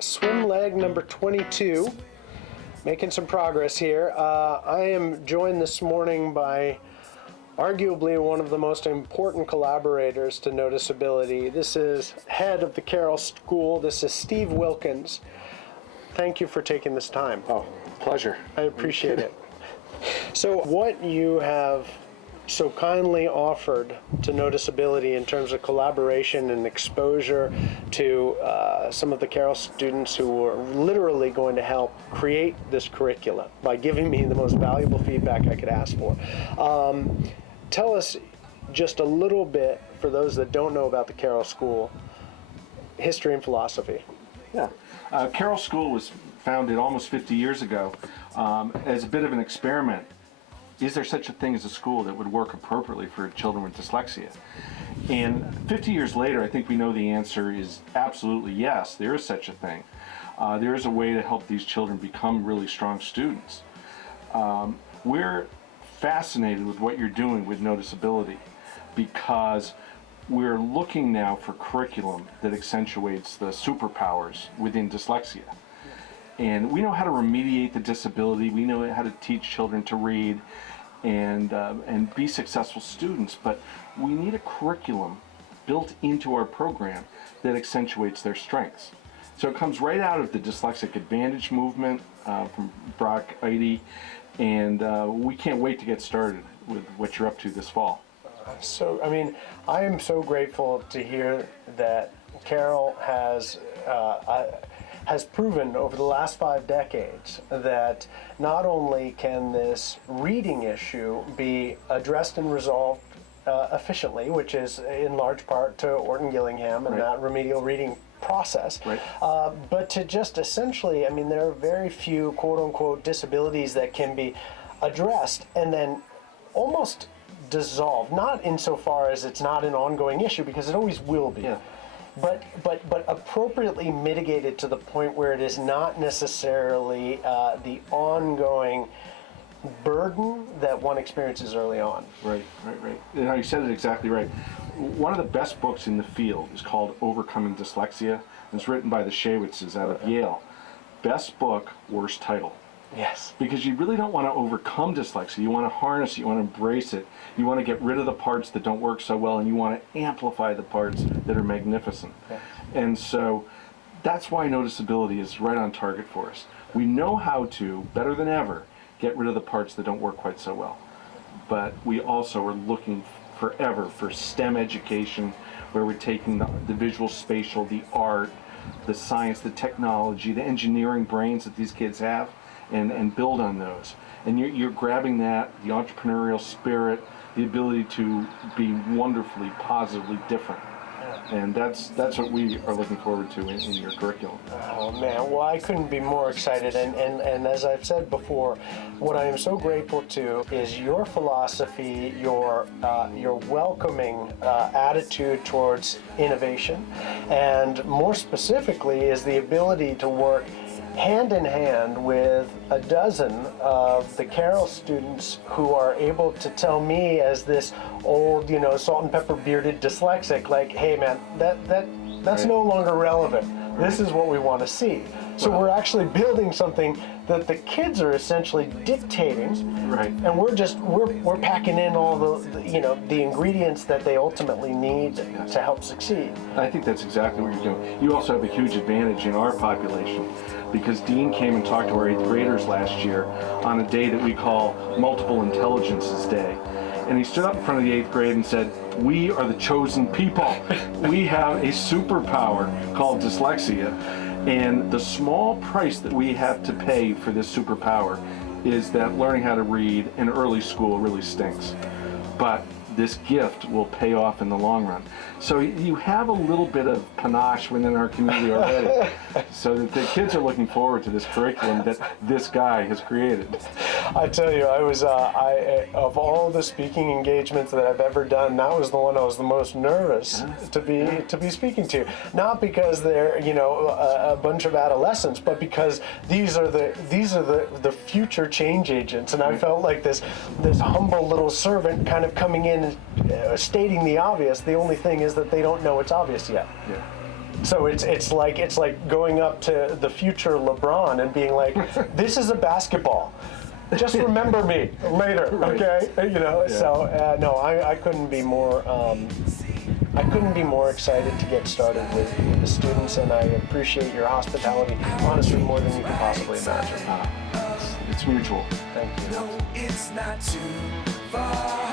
swim leg number 22. Making some progress here. I am joined this morning by arguably one of the most important collaborators to Noticeability. This is head of the Carroll School. This is Steve Wilkins. Thank you for taking this time. Oh, pleasure. I appreciate it. So what you have so kindly offered to Noticeability in terms of collaboration and exposure to some of the Carroll students who are literally going to help create this curriculum by giving me the most valuable feedback I could ask for. Tell us just a little bit, for those that don't know about the Carroll School, history and philosophy. Yeah. Carroll School was founded almost 50 years ago as a bit of an experiment. Is there such a thing as a school that would work appropriately for children with dyslexia? And 50 years later, I think we know the answer is absolutely yes, there is such a thing. There is a way to help these children become really strong students. We're fascinated with what you're doing with Noticeability because we're looking now for curriculum that accentuates the superpowers within dyslexia. And we know how to remediate the disability, we know how to teach children to read and be successful students, but we need a curriculum built into our program that accentuates their strengths. So it comes right out of the Dyslexic Advantage movement from Brock Eide, and we can't wait to get started with what you're up to this fall. So, I mean, I am so grateful to hear that Carroll has proven over the last 5 decades that not only can this reading issue be addressed and resolved efficiently, which is in large part to Orton Gillingham and that remedial reading process, but to just essentially, I mean, there are very few quote-unquote disabilities that can be addressed and then almost dissolved, not insofar as it's not an ongoing issue, because it always will be. But appropriately mitigated to the point where it is not necessarily the ongoing burden that one experiences early on. Right. You know, you said it exactly right. One of the best books in the field is called Overcoming Dyslexia. It's written by the Shawitzes out of Yale. Best book, worst title. Yes. Because you really don't want to overcome dyslexia. You want to harness it, you want to embrace it. You want to get rid of the parts that don't work so well, and you want to amplify the parts that are magnificent. Yes. And so that's why Noticeability is right on target for us. We know how to, better than ever, get rid of the parts that don't work quite so well. But we also are looking forever for STEM education, where we're taking the visual, spatial, the art, the science, the technology, the engineering brains that these kids have, and build on those. And you're grabbing that, the entrepreneurial spirit, the ability to be wonderfully, positively different. And that's what we are looking forward to in your curriculum. Oh man, well, I couldn't be more excited, and as I've said before, what I am so grateful to is your philosophy, your welcoming attitude towards innovation, and more specifically is the ability to work hand in hand with a dozen of the Carroll students who are able to tell me, as this old, salt and pepper bearded dyslexic, like, hey man, that's no longer relevant. This is what we want to see. So we're actually building something that the kids are essentially dictating, and we're packing in all the ingredients that they ultimately need to help succeed. I think that's exactly what you're doing. You also have a huge advantage in our population, because Dean came and talked to our 8th graders last year on a day that we call Multiple Intelligences Day. And he stood up in front of the 8th grade and said, we are the chosen people. We have a superpower called dyslexia. And the small price that we have to pay for this superpower is that learning how to read in early school really stinks. But this gift will pay off in the long run. So you have a little bit of panache within our community already, so that the kids are looking forward to this curriculum that this guy has created. I tell you, I was of all the speaking engagements that I've ever done, that was the one I was the most nervous to be speaking to. Not because they're a bunch of adolescents, but because these are the future change agents, and I felt like this humble little servant kind of coming in and stating the obvious. The only thing is that they don't know it's obvious yet. Yeah. So it's like going up to the future LeBron and being like, "This is a basketball. Just remember me later, okay?" You know. Yeah. So no, I couldn't be more. I couldn't be more excited to get started with the students, and I appreciate your hospitality, honestly, more than you can possibly imagine. It's mutual. Thank you. No, it's not too far.